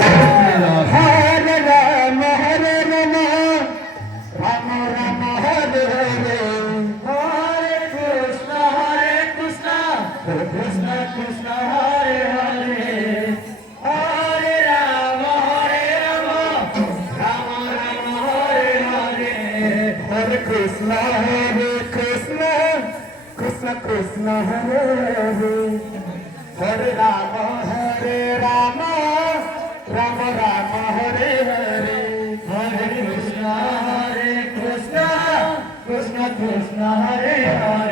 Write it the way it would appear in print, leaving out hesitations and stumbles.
Hare Rama, Hare Rama, Rama Rama, Hare Hare, Hare Krishna, Krishna Krishna, Hare Hare, Hare Rama, Rama Rama, Hare Hare, Hare Krishna, Krishna Krishna, Hare Hare, Hare Rama, Rama Rama, Hare Hare, Hare Krishna, Krishna Krishna, Hare Hare.